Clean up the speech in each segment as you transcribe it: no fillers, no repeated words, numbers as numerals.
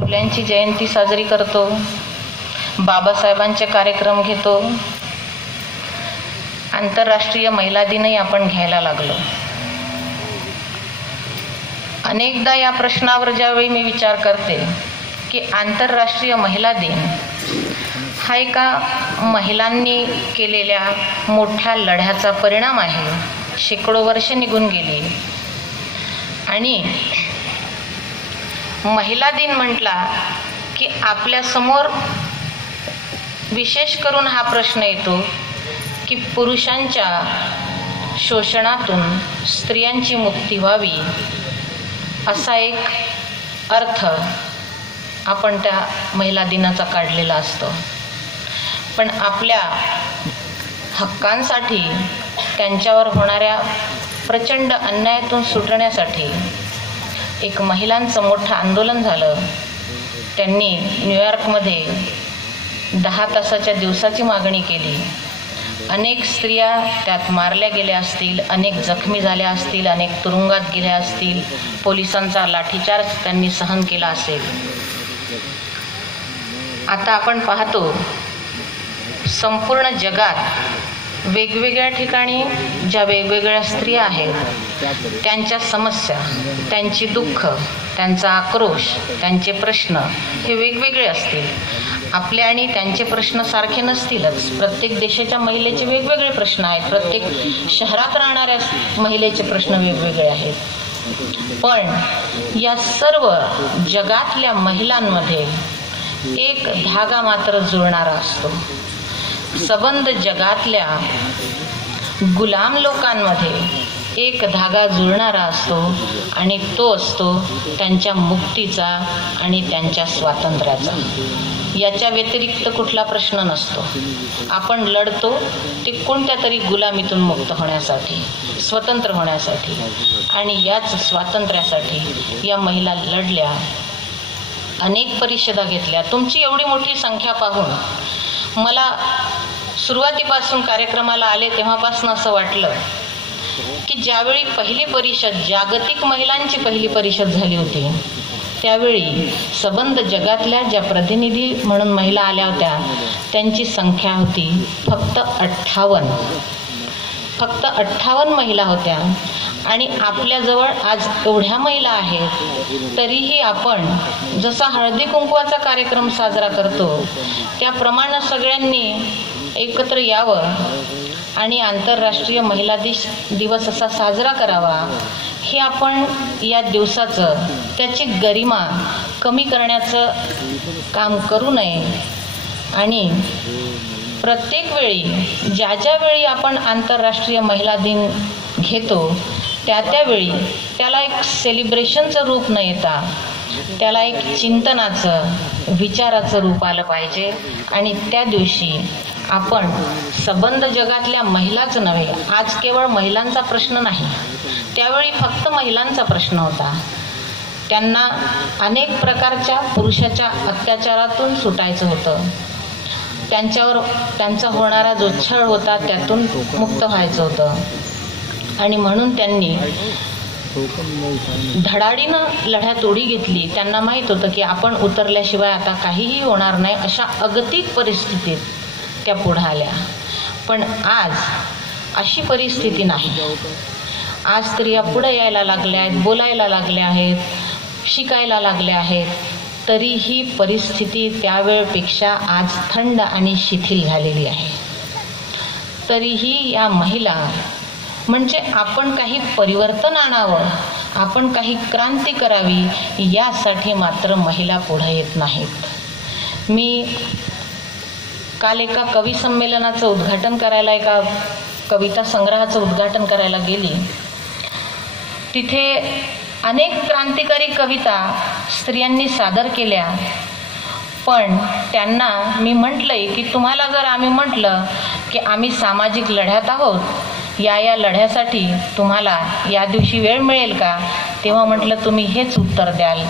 फुल्यांची जयंती साजरी करतो, बाबासाहेबांचे कार्यक्रम घेतो, आंतरराष्ट्रीय महिला दिनही आपण घ्यायला लागलो. अनेकदा या प्रश्नावर ज्यावेळी मी विचार करते की आंतरराष्ट्रीय महिला दिन हा एका महिलांनी केलेल्या मोठ्या लढ्याचा परिणाम आहे. शेकडो वर्ष निघून गेली आणि महिला दिन म्हटला की आपल्यासमोर विशेष करून हा प्रश्न येतो की पुरुषांच्या शोषणातून स्त्रियांची मुक्ती व्हावी असा एक अर्थ आपण त्या महिला दिनाचा काढलेला असतो. पण आपल्या हक्कांसाठी, त्यांच्यावर होणाऱ्या प्रचंड अन्यायातून सुटण्यासाठी एक महिलांचं मोठं आंदोलन झालं. त्यांनी न्यूयॉर्कमध्ये 10 तासाच्या दिवसाची मागणी केली. अनेक स्त्रिया त्यात मारल्या गेल्या असतील, अनेक जखमी झाल्या असतील, अनेक तुरुंगात गेल्या असतील, पोलिसांचा लाठीचार्ज त्यांनी सहन केला असेल. आता आपण पाहतो संपूर्ण जगात वेगवेगळ्या ठिकाणी ज्या वेगवेगळ्या स्त्रिया आहेत त्यांच्या समस्या, त्यांची दुःख, त्यांचा आक्रोश, त्यांचे प्रश्न हे वेगवेगळे असतील. आपले आणि त्यांचे प्रश्न सारखे नसतीलच. प्रत्येक देशाच्या महिलेचे वेगवेगळे प्रश्न आहेत, प्रत्येक शहरात राहणाऱ्या महिलेचे प्रश्न वेगवेगळे आहेत. पण या सर्व जगातल्या महिलांमध्ये एक धागा मात्र जुळणारा असतो. सबंध जगातल्या गुलाम लोकांमध्ये एक धागा जुळणारा असतो आणि तो असतो त्यांच्या मुक्तीचा आणि त्यांच्या स्वातंत्र्याचा. याच्या व्यतिरिक्त कुठला प्रश्न नसतो. आपण लढतो ते कोणत्या तरी गुलामीतून मुक्त होण्यासाठी, स्वतंत्र होण्यासाठी, आणि याच स्वातंत्र्यासाठी या महिला लढल्या. अनेक परिषदा घेतल्या. तुमची एवढी मोठी संख्या पाहून मला सुरुवातीपासून कार्यक्रमाला आले तेव्हापासून असं वाटलं की ज्यावेळी पहिली परिषद, जागतिक महिलांची पहिली परिषद झाली होती, त्यावेळी सबंध जगातल्या ज्या प्रतिनिधी म्हणून महिला आल्या होत्या त्यांची संख्या होती फक्त 58 महिला होत्या. आणि आपल्याजवळ आज एवढ्या महिला आहेत तरीही आपण जसा हळदी कुंकवाचा कार्यक्रम साजरा करतो त्याप्रमाणे सगळ्यांनी एकत्र यावं आणि आंतरराष्ट्रीय महिला दिवस असा साजरा करावा. हे आपण या दिवसाचं, त्याची गरिमा कमी करण्याचं काम करू नये. आणि प्रत्येक वेळी ज्या वेळी आपण आंतरराष्ट्रीय महिला दिन घेतो त्यावेळी त्याला एक सेलिब्रेशनचं रूप न येता त्याला एक चिंतनाचं, विचाराचं रूप आलं पाहिजे. आणि त्या दिवशी आपण सबंध जगातल्या महिलाच नव्हे, आज केवळ महिलांचा प्रश्न नाही, त्यावेळी फक्त महिलांचा प्रश्न होता. त्यांना अनेक प्रकारच्या पुरुषाच्या अत्याचारातून सुटायचं होतं. त्यांचा होणारा जो छळ होता त्यातून मुक्त व्हायचं होतं. आणि म्हणून त्यांनी धडाडीनं लढ्यात उडी घेतली. त्यांना माहीत होतं की आपण उतरल्याशिवाय आता काहीही होणार नाही. अशा अगतिक परिस्थितीत त्या पुढे आल्या. पण आज अशी परिस्थिती नाही. आज स्त्रिया पुढे यायला लागल्या आहेत, बोलायला लागल्या आहेत, शिकायला लागल्या आहेत. तरीही परिस्थिती त्यावेळेपेक्षा आज थंड आणि शिथिल झालेली आहे. तरीही या महिला, म्हणजे आपण काही परिवर्तन आणावं, आपण काही क्रांती करावी, यासाठी मात्र महिला पुढे येत नाहीत. मी काल एका कवी संमेलनाचं उद्घाटन करायला, एका कविता संग्रहाचं उद्घाटन करायला गेली. तिथे अनेक क्रांतिकारी कविता स्त्रियांनी सादर केल्या. पण त्यांना मी म्हटलंय की तुम्हाला जर आम्ही म्हटलं की आम्ही सामाजिक लढ्यात आहोत, या लढ्यासाठी तुम्हाला या दिवशी वेळ मिळेल का, तेव्हा म्हटलं तुम्ही हेच उत्तर द्याल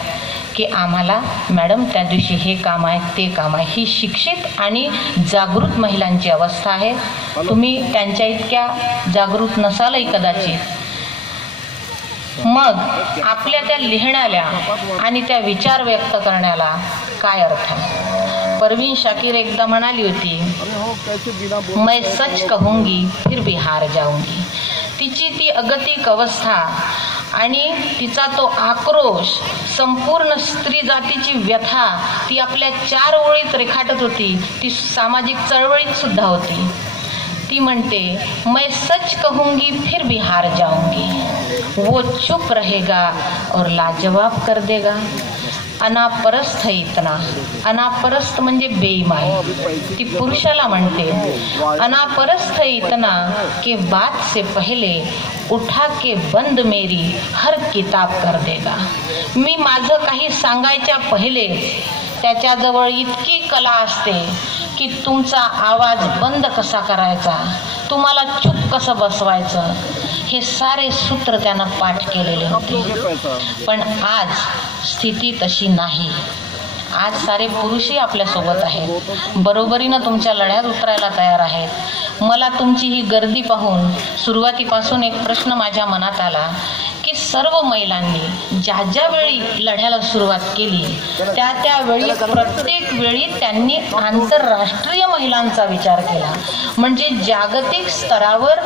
की आम्हाला मॅडम त्या दिवशी हे काम आहे, ते काम आहे. ही शिक्षित आणि जागृत महिलांची अवस्था आहे. तुम्ही त्यांच्या इतक्या जागृत नसालही कदाचित. मग आपल्या त्या लिहिण्याला आणि त्या विचार व्यक्त करण्याला काय अर्थ आहे? परवीन शाकिर एकदा म्हणाली होती, मैं सच कहूंगी फिर भी हार जाऊंगी. तिची ती अगतिक अवस्था आणि तिचा तो आक्रोश, संपूर्ण स्त्री जातीची व्यथा ती आपल्या 4 ओळीत रेखाटत होती. ती सामाजिक चळवळीत सुद्धा होती. ती म्हणते, मैं सच कहूंगी फिर भी हार जाऊंगी, वो चुप रहेगा और लाजवाब कर देगा. अनापरस्त है इतना. अनापरस्त म्हणजे बेईमान. ती पुरुषाला म्हणते, अनापरस्त है इतना कि बात से पहले उठा के बंद मेरी हर किताब कर देगा. मी माझं काही सांगायच्या पहिले त्याच्याजवळ इतकी कला असते की तुमचा आवाज बंद कसा करायचा, तुम्हाला चूप कसं बसवायचं, हे सारे सूत्र त्यानं पाठ केलेले होते. पण आज स्थिती तशी नाही. आज सारे पुरुषही आपल्यासोबत आहेत, बरोबरीनं तुमच्या लढ्यात उतरायला तयार आहेत. मला तुमची ही गर्दी पाहून सुरुवातीपासून एक प्रश्न माझ्या मनात आला की सर्व महिलांनी ज्या ज्या वेळी लढ्याला सुरुवात केली त्या वेळी प्रत्येक वेळी त्यांनी आंतरराष्ट्रीय महिलांचा विचार केला. म्हणजे जागतिक स्तरावर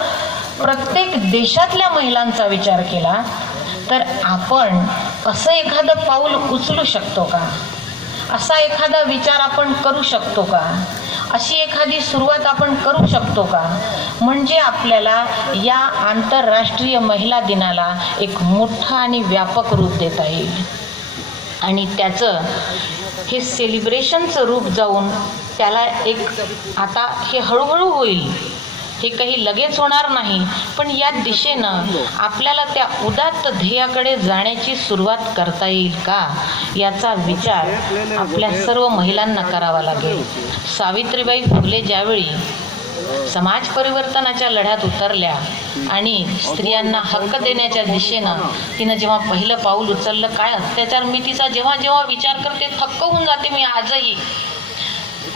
प्रत्येक देशातल्या महिलांचा विचार केला. तर आपण असं एखादं पाऊल उचलू शकतो का? असा एखादा विचार आपण करू शकतो का? अशी एखादी सुरुवात आपण करू शकतो का? म्हणजे आपल्याला या आंतरराष्ट्रीय महिला दिनाला एक मोठं आणि व्यापक रूप देता येईल. आणि त्याचं हे सेलिब्रेशनचं रूप जाऊन त्याला एक, आता हे हळूहळू होईल, हे काही लगेच होणार नाही, पण या दिशेनं आपल्याला त्या उदात्त ध्येयाकडे जाण्याची सुरुवात करता येईल का, याचा विचार आपल्या सर्व महिलांना करावा लागेल. सावित्रीबाई फुले ज्यावेळी समाज परिवर्तनाच्या लढ्यात उतरल्या आणि स्त्रियांना हक्क देण्याच्या दिशेनं तिनं जेव्हा पहिलं पाऊल उचललं, काय अत्याचार, मी तिचा जेव्हा जेव्हा विचार करते थक्क होऊन जाते मी आजही,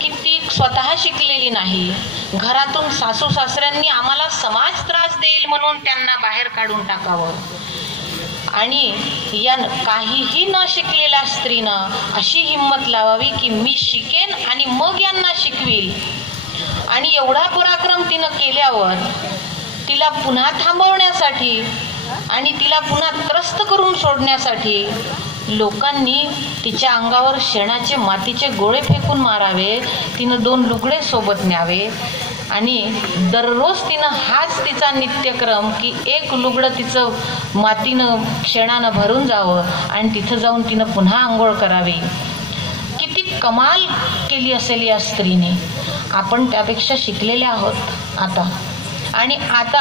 की ती स्वतः शिकलेली नाही. घरातून सासू सासऱ्यांनी आम्हाला समाज त्रास देईल म्हणून त्यांना बाहेर काढून टाकावं, आणि या काहीही न शिकलेल्या स्त्रीनं अशी हिंमत लावावी की मी शिकेन आणि मग यांना शिकवील. आणि एवढा पराक्रम तिनं केल्यावर तिला पुन्हा थांबवण्यासाठी आणि तिला पुन्हा त्रस्त करून सोडण्यासाठी लोकांनी तिच्या अंगावर शेणाचे मातीचे गोळे फेकून मारावे, तिनं 2 लुगडे सोबत न्यावे, आणि दररोज तिनं हाच तिचा नित्यक्रम की एक लुगडं तिचं मातीनं शेणानं भरून जावं आणि तिथं जाऊन तिनं पुन्हा आंघोळ करावी. किती कमाल केली असेल या स्त्रीने. आपण त्यापेक्षा शिकलेले आहोत आता. आणि आता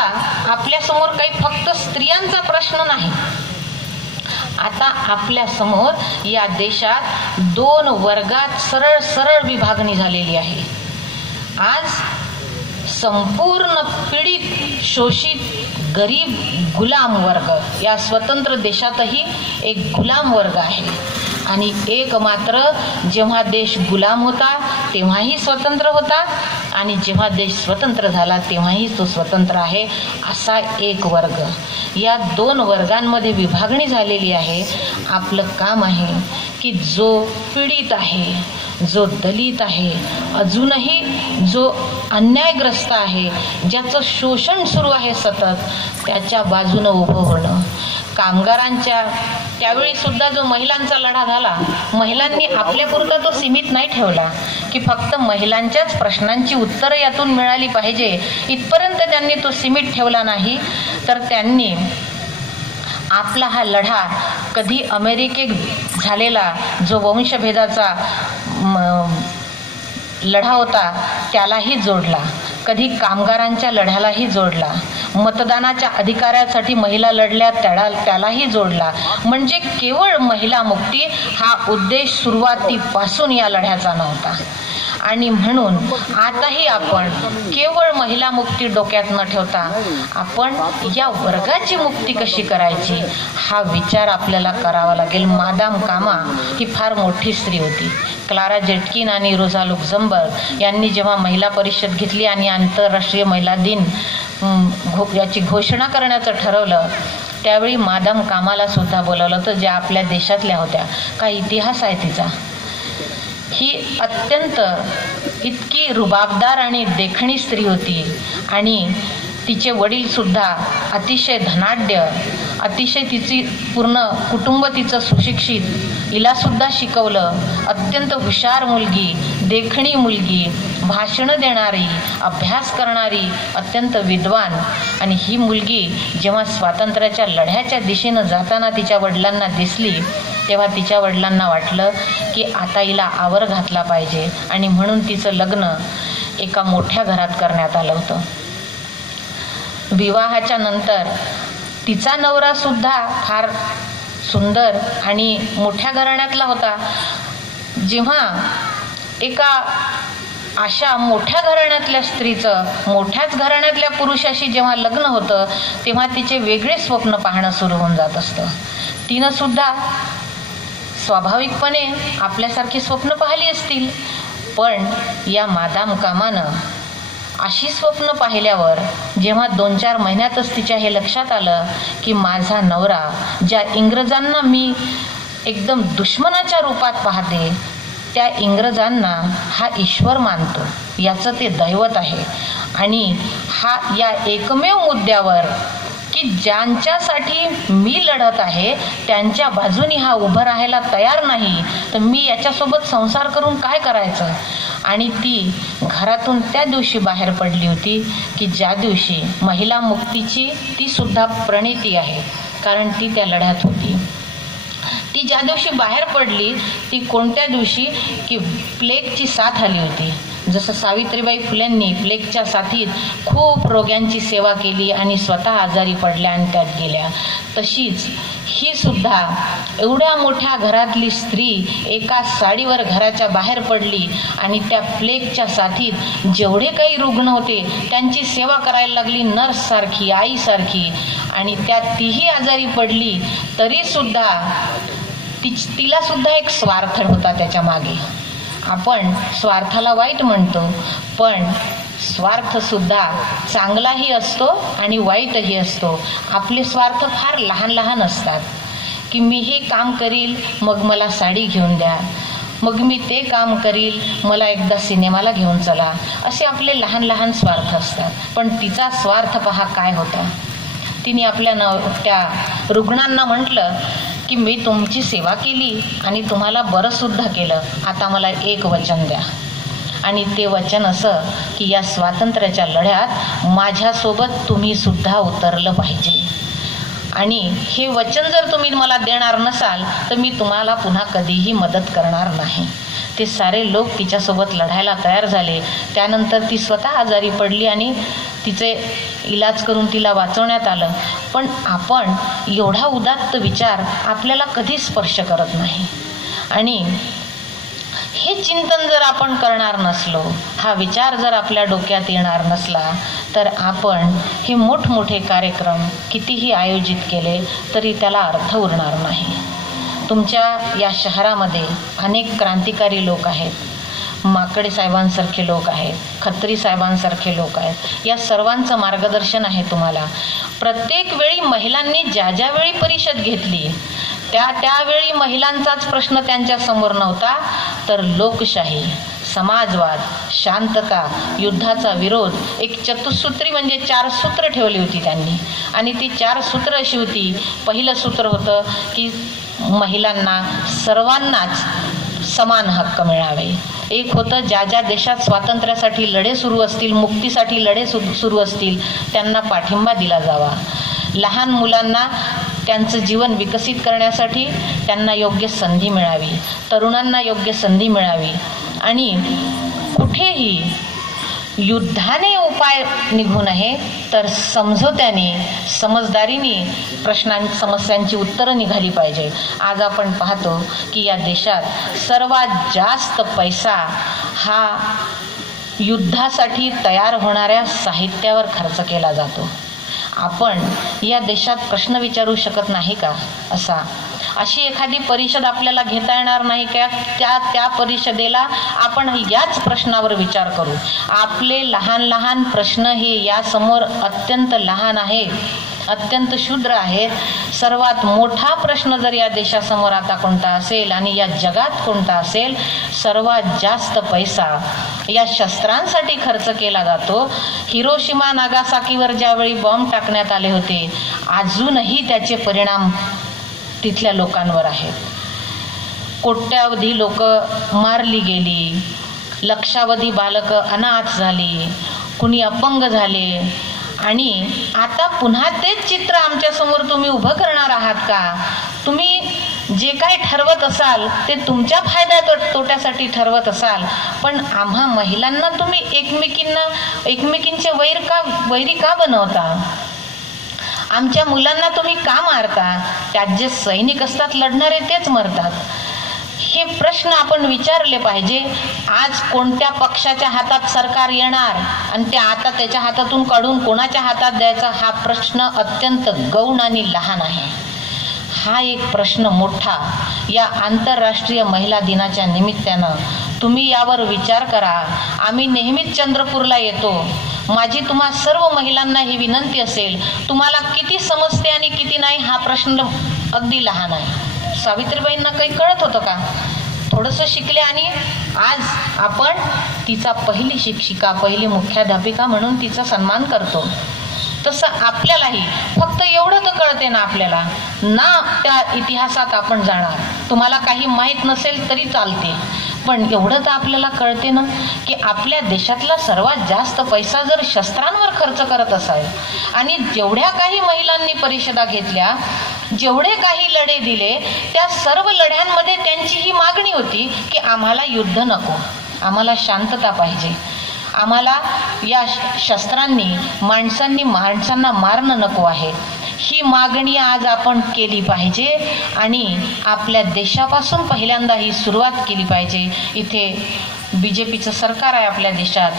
आपल्यासमोर काही फक्त स्त्रियांचा प्रश्न नाही, आता आपल्या समोर या देशात 2 वर्गात सरळ सरळ विभागणी झालेली आहे. आज संपूर्ण पीडित, शोषित, गरीब, गुलाम वर्ग, या स्वतंत्र देशातही एक गुलाम वर्ग आहे. आणि एक मात्र जेव्हा देश गुलाम होता तेव्हाही स्वतंत्र होता, आणि जेव्हा देश स्वतंत्र झाला तेव्हाही तो स्वतंत्र आहे, असा एक वर्ग. या 2 वर्गांमध्ये विभागणी झालेली आहे. आपलं काम आहे की जो पीडित आहे, जो दलित आहे, अजूनही जो अन्यायग्रस्त आहे, ज्याचं शोषण सुरू आहे सतत, त्याच्या बाजूनं उभं होणं. कामगारांच्या त्यावेळी सुद्धा जो महिलांचा लढा झाला, महिलांनी आपल्यापुरता तो सीमित नाही ठेवला की फक्त महिलांच्याच प्रश्नांची उत्तरं यातून मिळाली पाहिजे इथपर्यंत त्यांनी तो सीमित ठेवला नाही. तर त्यांनी आपला हा लढा कधी अमेरिकेत झालेला जो वंशभेदाचा लढा होता त्यालाही जोडला, कधी कामगारांच्या लढ्यालाही जोडला, मतदानाच्या अधिकारासाठी महिला लढल्या त्यालाही जोडला. म्हणजे केवळ महिला मुक्ती हा उद्देश सुरुवातीपासून या लढ्याचा नव्हता. आणि म्हणून आताही आपण केवळ महिला मुक्ती डोक्यात न ठेवता आपण या वर्गाची मुक्ती कशी करायची हा विचार आपल्याला करावा लागेल. मादाम कामा ही फार मोठी स्त्री होती. क्लारा जेटकिन आणि रोझा लुक्झमबर्ग यांनी जेव्हा महिला परिषद घेतली आणि आंतरराष्ट्रीय महिला दिन याची घोषणा करण्याचं ठरवलं, त्यावेळी मादाम कामाला सुद्धा बोलावलं होतं, ज्या आपल्या देशातल्या होत्या. काही इतिहास आहे तिचा. ही अत्यंत इतकी रुबाबदार आणि देखणी स्त्री होती आणि तिचे वडील सुद्धा अतिशय धनाढ्य, अतिशय तिची पूर्ण कुटुंब तिचं सुशिक्षित, हिला सुद्धा शिकवलं. अत्यंत हुशार मुलगी, देखणी मुलगी, भाषणं देणारी, अभ्यास करणारी, अत्यंत विद्वान. आणि ही मुलगी जेव्हा स्वातंत्र्याच्या लढ्याच्या दिशेनं जाताना तिच्या वडिलांना दिसली, तेव्हा तिच्या वडिलांना वाटलं की आता हिला आवर घातला पाहिजे. आणि म्हणून तिचं लग्न एका मोठ्या घरात करण्यात आलं होतं. विवाहाच्या नंतर तिचा नवरा सुद्धा फार सुंदर आणि मोठ्या घराण्यातला होता. जेव्हा एका अशा मोठ्या घराण्यातल्या स्त्रीचं मोठ्याच घराण्यातल्या पुरुषाशी जेव्हा लग्न होतं, तेव्हा तिचे वेगळे स्वप्न पाहणं सुरू होऊन जात असतं. तिनं सुद्धा स्वाभाविकपणे आपल्यासारखी स्वप्न पाहिली असतील, पण या मादाम कामानं अशी स्वप्न पाहिल्यावर जेव्हा 2-4 महिन्यातच तिच्या हे लक्षात आलं की माझा नवरा, ज्या इंग्रजांना मी एकदम दुश्मनाच्या रूपात पाहते, त्या इंग्रजांना हा ईश्वर मानतो, याचं ते दैवत आहे. आणि हा या एकमेव मुद्द्यावर की ज्यांच्यासाठी मी लढत आहे त्यांच्या बाजूनी हा उभं राहायला तयार नाही, तर मी याच्यासोबत संसार करून काय करायचं. आणि ती घरातून त्या दिवशी बाहेर पडली होती की ज्या दिवशी महिला मुक्तीची ती सुद्धा प्रणिती आहे, कारण ती त्या लढ्यात होती. ती ज्या दिवशी बाहेर पडली ती कोणत्या दिवशी की प्लेगची साथ आली होती. जसं सावित्रीबाई फुलेंनी प्लेगच्या साथीत खूप रोग्यांची सेवा केली आणि स्वतः आजारी पडल्या आणि त्यात गेल्या, तशीच ही सुद्धा एवढ्या मोठ्या घरातली स्त्री एका साडीवर घराच्या बाहेर पडली आणि त्या प्लेगच्या साथीत जेवढे काही रुग्ण होते त्यांची सेवा करायला लागली, नर्ससारखी, आईसारखी. आणि त्यात तीही आजारी पडली तरी सुद्धा तिला सुद्धा एक स्वार्थ होता त्याच्या मागे. आपण स्वार्थाला वाईट म्हणतो, पण स्वार्थ सुद्धा चांगलाही असतो आणि वाईटही असतो. आपले स्वार्थ फार लहान लहान असतात की मी हे काम करील मग मला साडी घेऊन द्या, मग मी ते काम करील मला एकदा सिनेमाला घेऊन चला, असे आपले लहान लहान स्वार्थ असतात. पण तिचा स्वार्थ पहा काय होता. तिने आपल्या त्या रुग्णांना म्हटलं की मी तुमची सेवा केली आणि तुम्हाला बरं सुद्धा केलं, आता मला एक वचन द्या. आणि ते वचन असं की या स्वातंत्र्याच्या लढ्यात माझ्यासोबत तुम्ही सुद्धा उतरलं पाहिजे. आणि हे वचन जर तुम्ही मला देणार नसाल तर मी तुम्हाला पुन्हा कधीही मदत करणार नाही. ते सारे लोक तिच्यासोबत लढायला तयार झाले. त्यानंतर ती स्वतः आजारी पडली आणि तिचे इलाज करून तिला वाचवण्यात आलं. पण आपण एवढा उदात्त विचार आपल्याला कधी स्पर्श करत नाही. आणि हे चिंतन जर आपण करणार नसलो, हा विचार जर आपल्या डोक्यात येणार नसला, तर आपण हे मोठमोठे कार्यक्रम कितीही आयोजित केले तरी त्याला अर्थ उरणार नाही. तुमच्या या शहरामध्ये अनेक क्रांतिकारी लोक आहेत, माकडे साहेबांसारखे लोक आहेत, खत्री साहेबांसारखे लोक आहेत. या सर्वांचं मार्गदर्शन आहे तुम्हाला. प्रत्येक वेळी महिलांनी ज्या ज्या वेळी परिषद घेतली त्यावेळी महिलांचाच प्रश्न त्यांच्या समोर नव्हता, तर लोकशाही, समाजवाद, शांतता, युद्धाचा विरोध, एक चतुसूत्री म्हणजे 4 सूत्र ठेवली होती त्यांनी. आणि ती 4 सूत्र अशी होती. पहिलं सूत्र होतं की महिलांना सर्वांनाच समान हक्क मिळावे. एक होतं ज्या ज्या देशात स्वातंत्र्यासाठी लढे सुरू असतील, मुक्तीसाठी लढे सुरू असतील त्यांना पाठिंबा दिला जावा. लहान मुलांना त्यांचं जीवन विकसित करण्यासाठी त्यांना योग्य संधी मिळावी, तरुणांना योग्य संधी मिळावी. आणि कुठेही युद्धाने उपाय निघू नये, तर समझोत्याने, समजदारीने समस्यांची उत्तरं निघाली पाहिजे. आज आपण पाहतो की या देशात सर्वात जास्त पैसा हा युद्धासाठी तयार होणाऱ्या साहित्यावर खर्च केला जातो. आपण या देशात प्रश्न विचारू शकत नाही का अशी एखादी परिषद आपल्याला घेता येणार नाही का? त्या परिषदेला आपण याच प्रश्नावर विचार करू. आपले लहान लहान प्रश्न हे यासमोर अत्यंत लहान आहे. अत्यंत शूद्र आहेत. सर्वात मोठा प्रश्न जर या देशासमोर आता कोणता असेल आणि या जगात कोणता असेल, सर्वात जास्त पैसा या शस्त्रांसाठी खर्च केला जातो. हिरोशिमा नागासाकीवर ज्यावेळी बॉम्ब टाकण्यात आले होते, अजूनही त्याचे परिणाम तिथल्या लोकांवर आहेत. कोट्यावधी लोक मारली गेली, लक्षावधी बालकं अनाथ झाली, कुणी अपंग झाले. आणि आता पुन्हा तेच चित्र आमच्या समोर तुम्ही उभं करणार आहात का? तुम्ही जे काय ठरवत असाल ते तुमच्या फायद्या तोट्यासाठी ठरवत असाल, पण आम्हा महिलांना तुम्ही एकमेकींचे वैरी का बनवता? आमच्या मुलांना तुम्ही का मारता? त्यात जे सैनिक असतात लढणारे तेच मरतात. हे प्रश्न आपण विचारले पाहिजे. आज कोणत्या पक्षाच्या हातात सरकार येणार आणि ते आता त्याच्या हातातून काढून कोणाच्या हातात द्यायचा, हा प्रश्न अत्यंत गौण आणि लहान आहे. हा एक प्रश्न मोठा या आंतरराष्ट्रीय महिला दिनाच्या निमित्तानं तुम्ही यावर विचार करा. आम्ही नेहमीच चंद्रपूरला येतो. माझी तुम्हा सर्व महिलांना ही विनंती असेल, तुम्हाला किती समजते आणि किती नाही हा प्रश्न अगदी लहान आहे. सावित्रीबाईंना काही कळत होतं का? थोडंसं शिकले आणि आज आपण तिचा पहिली शिक्षिका, पहिली मुख्याध्यापिका म्हणून तिचा सन्मान करतो. तसं आपल्यालाही फक्त एवढं तर कळते ना आपल्याला ना, त्या इतिहासात आपण जाणार. तुम्हाला काही माहीत नसेल तरी चालते, पण एवढं तर आपल्याला कळते ना की आपल्या देशातला सर्वात जास्त पैसा जर शस्त्रांवर खर्च करत असाल आणि जेवढ्या काही महिलांनी परिषदा घेतल्या, जेवढे काही लढे दिले, त्या सर्व लढ्यांमध्ये त्यांची ही मागणी होती की आम्हाला युद्ध नको, आम्हाला शांतता पाहिजे, आम्हाला या शस्त्रांनी माणसांना मारणं नको आहे. ही मागणी आज आपण केली पाहिजे आणि आपल्या देशापासून पहिल्यांदा ही सुरुवात केली पाहिजे. इथे BJPचं सरकार आहे आपल्या देशात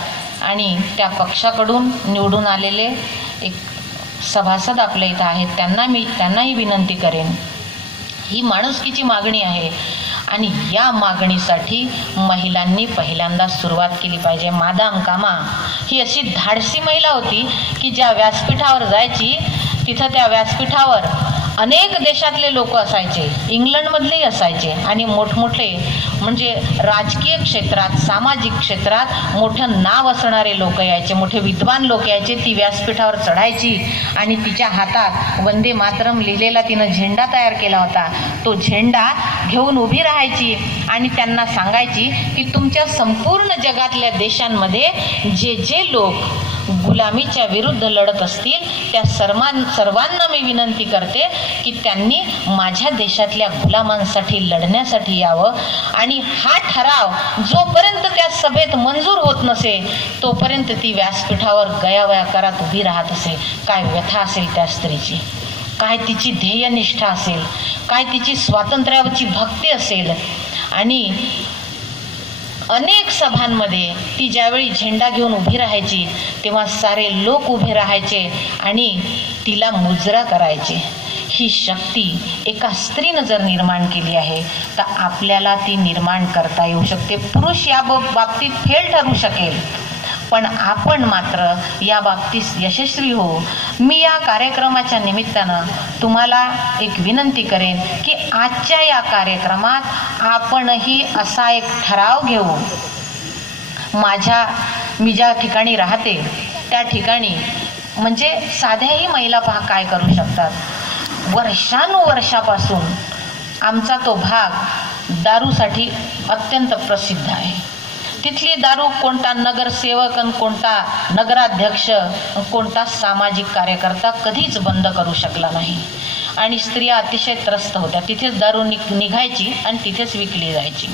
आणि त्या पक्षाकडून निवडून आलेले एक सभासद आपल्या इथं आहेत. त्यांनाही विनंती करेन, ही माणुसकीची मागणी आहे आणि या मागणीसाठी महिलांनी पहिल्यांदा सुरुवात केली पाहिजे. मादाम कामा ही अशी धाडसी महिला होती की ज्या व्यासपीठावर जायची तिथं त्या व्यासपीठावर अनेक देशातले लोक असायचे, इंग्लंडमधलेही असायचे आणि मोठमोठे म्हणजे राजकीय क्षेत्रात, सामाजिक क्षेत्रात मोठं नाव असणारे लोक यायचे, मोठे विद्वान लोक यायचे. ती व्यासपीठावर चढायची आणि तिच्या हातात वंदे मातरम लिहिलेला तिनं झेंडा तयार केला होता. तो झेंडा घेऊन उभी राहायची आणि त्यांना सांगायची की तुमच्या संपूर्ण जगातल्या देशांमध्ये जे जे लोक गुलामीच्या विरुद्ध लढत असतील त्या सर्वांना मी विनंती करते की त्यांनी माझ्या देशातल्या गुलामांसाठी लढण्यासाठी यावं. आणि हा ठराव जोपर्यंत त्या सभेत मंजूर होत नसे तोपर्यंत ती व्यासपीठावर गयावया करत उभी राहत असे. काय व्यथा असेल त्या स्त्रीची, काय तिची ध्येयनिष्ठा असेल, काय तिची स्वातंत्र्यावरची भक्ती असेल. आणि अनेक सभांमध्ये ती ज्यावेळी झेंडा घेऊन उभी राहायची तेव्हा सारे लोक उभे राहायचे आणि तिला मुजरा करायचे. ही शक्ती एका स्त्रीनं जर निर्माण केली आहे तर आपल्याला ती निर्माण करता येऊ शकते. पुरुष या बाबतीत फेल ठरू शकेल, पण आपण मात्र या बाबतीत यशस्वी हो. मी या कार्यक्रमाच्या निमित्तानं तुम्हाला एक विनंती करेन की आजच्या या कार्यक्रमात आपणही असा एक ठराव घेऊ. मी ज्या ठिकाणी राहते त्या ठिकाणी म्हणजे साध्याही महिला पहा काय करू शकतात. वर्षानुवर्षापासून आमचा तो भाग दारूसाठी अत्यंत प्रसिद्ध आहे. तिथली दारू कोणता नगरसेवक आणि कोणता नगराध्यक्ष कोणता सामाजिक कार्यकर्ता कधीच बंद करू शकला नाही आणि स्त्रिया अतिशय त्रस्त होत्या. तिथेच दारू निघायची आणि तिथेच विकली जायची.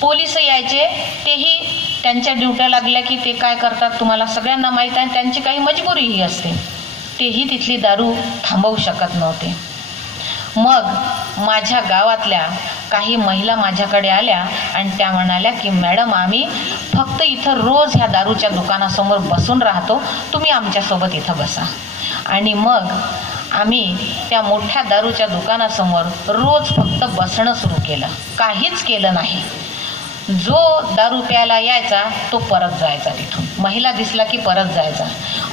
पोलीस यायचे, तेही त्यांच्या ड्युट्या लागल्या की ते काय करतात तुम्हाला सगळ्यांना माहीत आहे, त्यांची काही मजबुरीही असते, तेही तिथली दारू थांबवू शकत नव्हते. मग माझ्या गावातल्या काही महिला माझ्याकडे आल्या आणि त्या म्हणाल्या की मॅडम आम्ही फक्त इथं रोज ह्या दारूच्या दुकानासमोर बसून राहतो, तुम्ही आमच्यासोबत इथं बसा. आणि मग आम्ही त्या मोठ्या दारूच्या दुकानासमोर रोज फक्त बसणं सुरू केलं, काहीच केलं नाही. जो दारू प्यायला यायचा तो परत जायचा तिथून. महिला दिसला की परत जायचा.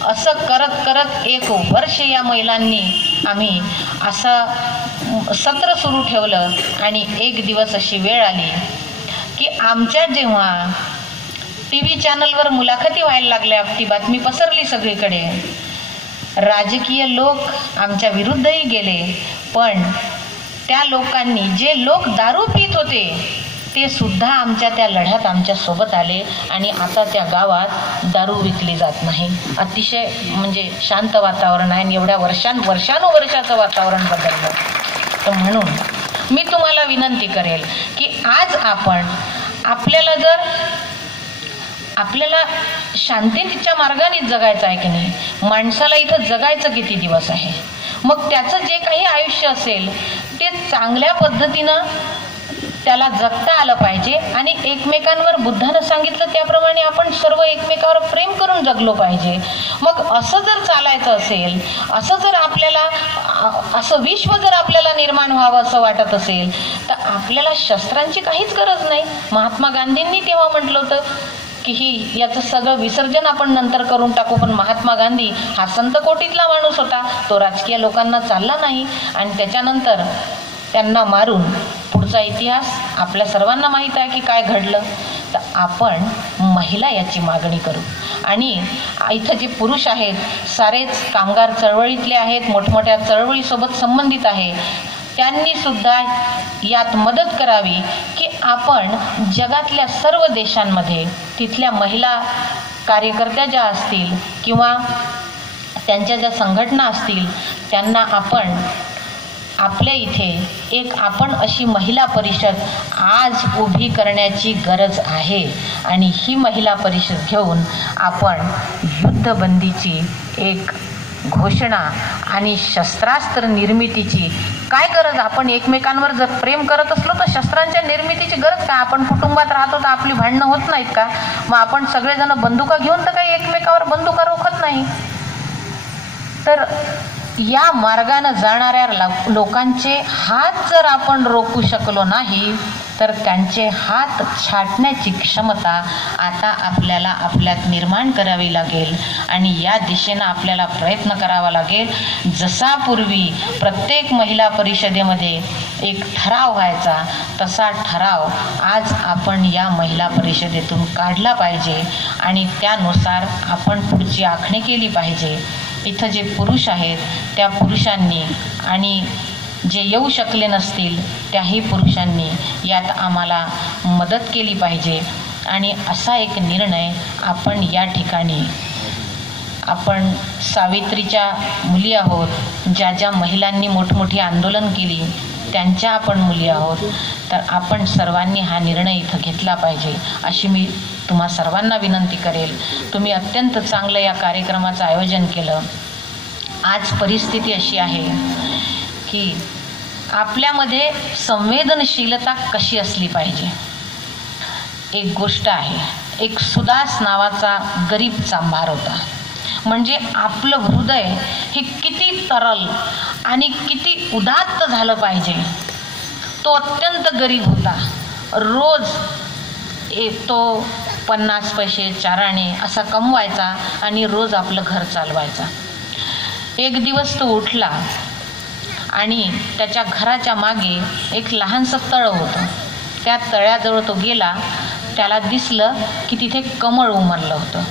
असं करत करत 1 वर्ष या महिलांनी आम्ही असं सत्र सुरू ठेवलं. आणि एक दिवस अशी वेळ आली की आमच्या जेव्हा TV चॅनलवर मुलाखती व्हायला लागल्या, ती बातमी पसरली सगळीकडे, राजकीय लोक आमच्या विरुद्धही गेले, पण त्या लोकांनी, जे लोक दारू पित होते ते सुद्धा आमच्या त्या लढ्यात आमच्या सोबत आले. आणि आता त्या गावात दारू विकली जात नाही. अतिशय म्हणजे शांत वातावरण आहे. आणि एवढ्या वर्षानुवर्षाचं वातावरण बदललं. तर म्हणून मी तुम्हाला विनंती करेल की आज आपल्याला शांततेच्या मार्गाने जगायचं आहे की नाही. माणसाला इथं जगायचं किती दिवस आहे. मग त्याचं जे काही आयुष्य असेल ते चांगल्या पद्धतीनं त्याला जगता आलं पाहिजे. आणि एकमेकांवर बुद्धानं सांगितलं त्याप्रमाणे आपण सर्व एकमेकावर प्रेम करून जगलो पाहिजे. मग असं जर चालायचं असेल, असं जर आपल्याला असं विश्व जर आपल्याला निर्माण व्हावं असं वाटत असेल तर आपल्याला शस्त्रांची काहीच गरज नाही. महात्मा गांधींनी तेव्हा म्हटलं होतं की याचं सगळं विसर्जन आपण नंतर करून टाकू. पण महात्मा गांधी हा संत कोटीतला माणूस होता. तो राजकीय लोकांना चालला नाही. आणि त्याच्यानंतर त्यांना मारून पुढचा इतिहास आपल्या सर्वांना माहीत आहे की काय घडलं. तर आपण महिला याची मागणी करू. आणि इथं जे पुरुष आहेत सारेच कामगार चळवळीतले आहेत, मोठमोठ्या चळवळीसोबत संबंधित आहे. त्यांनी सुद्धा यात मदत करावी की आपण जगातल्या सर्व देशांमध्ये तिथल्या महिला कार्यकर्त्या ज्या असतील किंवा त्यांच्या ज्या संघटना असतील त्यांना आपण आपल्या इथे आपण अशी महिला परिषद आज उभी करण्याची गरज आहे. आणि ही महिला परिषद घेऊन आपण युद्धबंदीची एक घोषणा आणि शस्त्रास्त्र निर्मितीची काय गरज. आपण एकमेकांवर जर प्रेम करत असलो तर शस्त्रांच्या निर्मितीची गरज काय. आपण कुटुंबात राहतो तर आपली भांडणं होत नाहीत का. मग आपण सगळेजण बंदुका घेऊन तर काही एकमेकावर बंदुका रोखत नाही. तर या मार्गानं जाणाऱ्या लोकांचे हात जर आपण रोखू शकलो नाही तर त्यांचे हात छाटण्याची क्षमता आता आपल्याला आपल्यात निर्माण करावी लागेल. आणि या दिशेनं आपल्याला प्रयत्न करावा लागेल. जसा पूर्वी प्रत्येक महिला परिषदेमध्ये एक ठराव व्हायचा तसा ठराव आज आपण या महिला परिषदेतून काढला पाहिजे. आणि त्यानुसार आपण पुढची आखणी केली पाहिजे. इथं जे पुरुष आहेत त्या पुरुषांनी आणि जे येऊ शकले नसतील त्याही पुरुषांनी यात आम्हाला मदत केली पाहिजे. आणि असा एक निर्णय आपण या ठिकाणी आपण सावित्रीच्या मुली आहोत. ज्या ज्या महिलांनी मोठमोठी आंदोलन केली त्यांच्या आपण मुली आहोत. तर आपण सर्वांनी हा निर्णय इथं घेतला पाहिजे अशी मी तुम्हा सर्वांना विनंती करेल. तुम्ही अत्यंत चांगलं या कार्यक्रमाचं आयोजन केलं. आज परिस्थिती अशी आहे की आपल्यामध्ये संवेदनशीलता कशी असली पाहिजे. एक गोष्ट आहे, एक सुदास नावाचा गरीब चांभार होता. म्हणजे आपलं हृदय हे किती तरल आणि किती उदात्त झालं पाहिजे. तो अत्यंत गरीब होता. रोज तो 50 पैसे 4 आणे असा कमवायचा आणि रोज आपलं घर चालवायचा. एक दिवस तो उठला आणि त्याच्या घराच्या मागे एक लहानसं तळं होतं. त्या तळ्याजवळ तो गेला. त्याला दिसलं की तिथे कमळ उमललं होतं.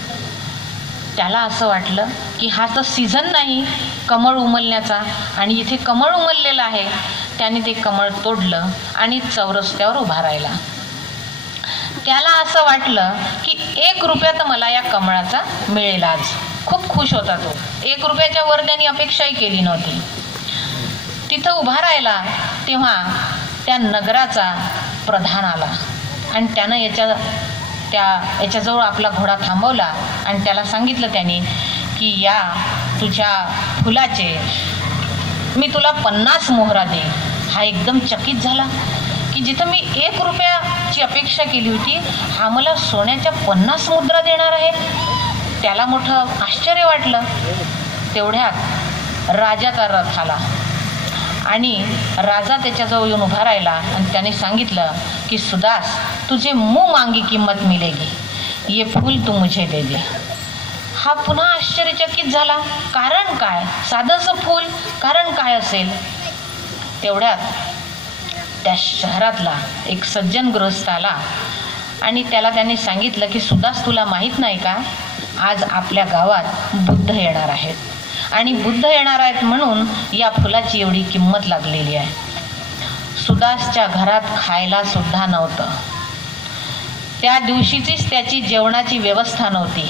त्याला असं वाटलं की हा तर सीझन नाही कमळ उमलण्याचा आणि इथे कमळ उमललेलं आहे. त्याने ते कमळ तोडलं आणि चौरस्त्यावर उभा राहिला. त्याला असं वाटलं की 1 रुपया तर मला या कमळाचा मिळेल आज. खूप खुश होता तो. 1 रुपयाच्या वर त्याने अपेक्षाही केली नव्हती. तिथं उभा राहिला तेव्हा त्या नगराचा प्रधान आला आणि त्यानं याच्याजवळ आपला घोडा थांबवला आणि त्याला सांगितलं त्याने की या तुझ्या फुलाचे मी तुला 50 मोहरा दे. हा एकदम चकित झाला की जिथं मी 1 रुपयाची अपेक्षा केली होती हा मला सोन्याच्या 50 मुद्रा देणार आहे. त्याला मोठं आश्चर्य वाटलं. तेवढ्यात राजाचा रथ आला आणि राजा त्याच्याजवळ येऊन उभा राहिला आणि त्याने सांगितलं की सुदास तुझे मुँह मांगी किंमत मिलेगी. ये फूल तू मुझे दे दे. हा पुन्हा आश्चर्यचकित झाला. कारण काय? साधंसं फूल, कारण काय असेल? तेवढ्यात त्या शहरातला एक सज्जन गृहस्थ आला आणि त्याने सांगितलं की सुदास, तुला माहीत नाही का, आज आपल्या गावात बुद्ध येणार आहेत आणि बुद्ध येणार आहेत म्हणून या फुलाची एवढी किंमत लागलेली आहे. सुदासच्या घरात खायला सुद्धा नव्हतं. त्या दिवशीचीच त्याची जेवणाची व्यवस्था नव्हती.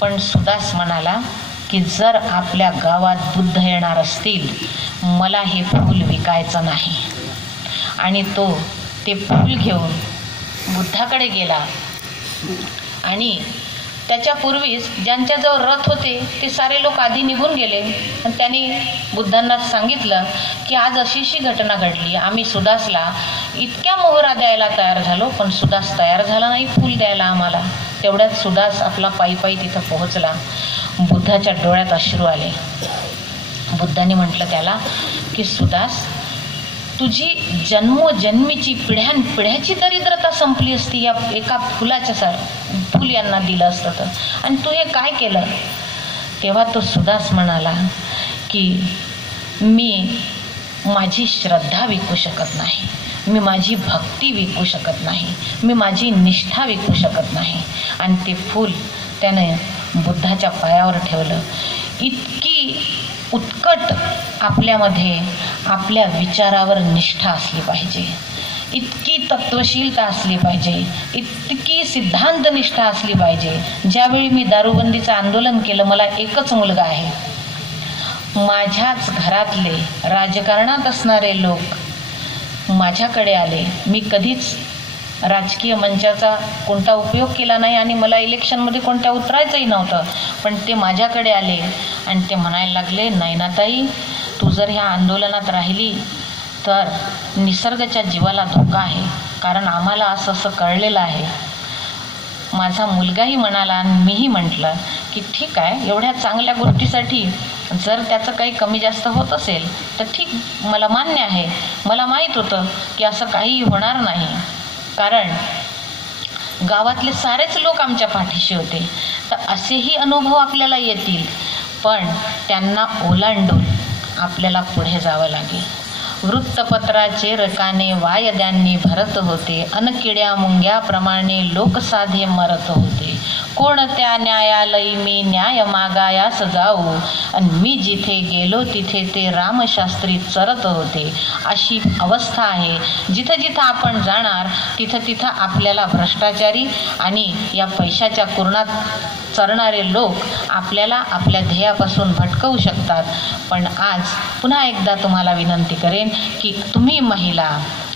पण सुदास म्हणाला की जर आपल्या गावात बुद्ध येणार असतील, मला हे फूल विकायचं नाही. आणि तो ते फूल घेऊन बुद्धाकडे गेला आणि त्याच्यापूर्वीच ज्यांच्याजवळ रथ होते ते सारे लोक आधी निघून गेले. आणि त्यांनी बुद्धांना सांगितलं की आज अशीशी घटना घडली. आम्ही सुदासला इतक्या मोहरा द्यायला तयार झालो, पण सुदास तयार झाला नाही फूल द्यायला आम्हाला. तेवढ्यात सुदास आपला पायी तिथं पोहोचला. बुद्धाच्या डोळ्यात अश्रू आले. बुद्धाने म्हटलं त्याला की सुदास, तुझी जन्मोजन्मीची पिढ्यानपिढ्याची दरिद्रता संपली असती या एका फुलाच्या फूल यांना दिलं असतं तर, आणि तू हे काय केलं? तेव्हा तो सुदास म्हणाला की मी माझी श्रद्धा विकू शकत नाही, मी माझी भक्ती विकू शकत नाही, मी माझी निष्ठा विकू शकत नाही. आणि ते फूल त्याने बुद्धाच्या पायावर ठेवलं. इतकी उत्कट आपल्यामध्ये आपल्या विचारावर निष्ठा असली पाहिजे, इतकी तत्वशीलता असली पाहिजे, इतकी सिद्धांतनिष्ठा असली पाहिजे. ज्यावेळी मी दारूबंदीचं आंदोलन केलं, मला एकच मुलगा आहे. माझ्याच घरातले राजकारणात असणारे लोक माझ्याकडे आले. मी कधीच राजकीय मंचाचा कोणता उपयोग केला नाही आणि मला इलेक्शनमध्ये कोणत्या उतरायचंही नव्हतं. पण ते माझ्याकडे आले आणि ते म्हणायला लागले, नयनाताई, तू जर ह्या आंदोलनात राहिली तर निसर्गाच्या जीवाला धोका आहे, कारण आम्हाला असं कळलेलं आहे. माझा मुलगाही म्हणाला आणि मीही म्हटलं की ठीक आहे, एवढ्या चांगल्या गोष्टीसाठी जर त्याचं काही कमी जास्त होत असेल तर ठीक, मला मान्य आहे. मला माहीत होतं की असं काही होणार नाही, कारण गावातले सारेच लोक आमच्या पाठीशी होते. तर असेही अनुभव आपल्याला येतील, पण त्यांना ओलांडून आपल्याला पुढे जावं लागेल. वृत्तपत्राचे रकाने वायद्यांनी भरत होते, अन किड्या मुंग्याप्रमाणे लोक साधे मरत होते. कोणत्या न्यायालयी मी न्याय मागायास जाऊ, आणि मी जिथे गेलो तिथे ते रामशास्त्री चरत होते. अशी अवस्था आहे. जिथं जिथं आपण जाणार तिथं तिथं आपल्याला भ्रष्टाचारी आणि या पैशाच्या कुरणात चरणारे लोक आपल्याला आपल्या ध्येयापासून भटकवू शकतात. पण आज पुन्हा एकदा तुम्हाला विनंती करेन की तुम्ही महिला,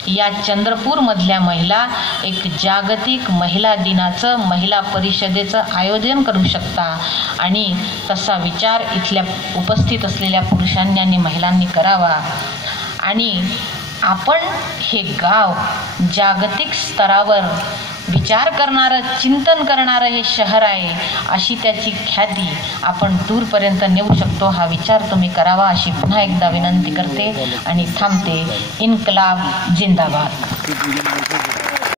या चंद्रपूरमधल्या महिला एक जागतिक महिला दिनाचं, महिला परिषदेचं आयोजन करू शकता. आणि तसा विचार इथल्या उपस्थित असलेल्या पुरुषांनी आणि महिलांनी करावा. आणि आपण हे गाव जागतिक स्तरावर विचार करणारं, चिंतन करणारं हे शहर आहे, अशी त्याची ख्याती आपण दूरपर्यंत नेऊ शकतो. हा विचार तुम्ही करावा अशी पुन्हा एकदा विनंती करते आणि थांबते. इन्कलाब जिंदाबाद.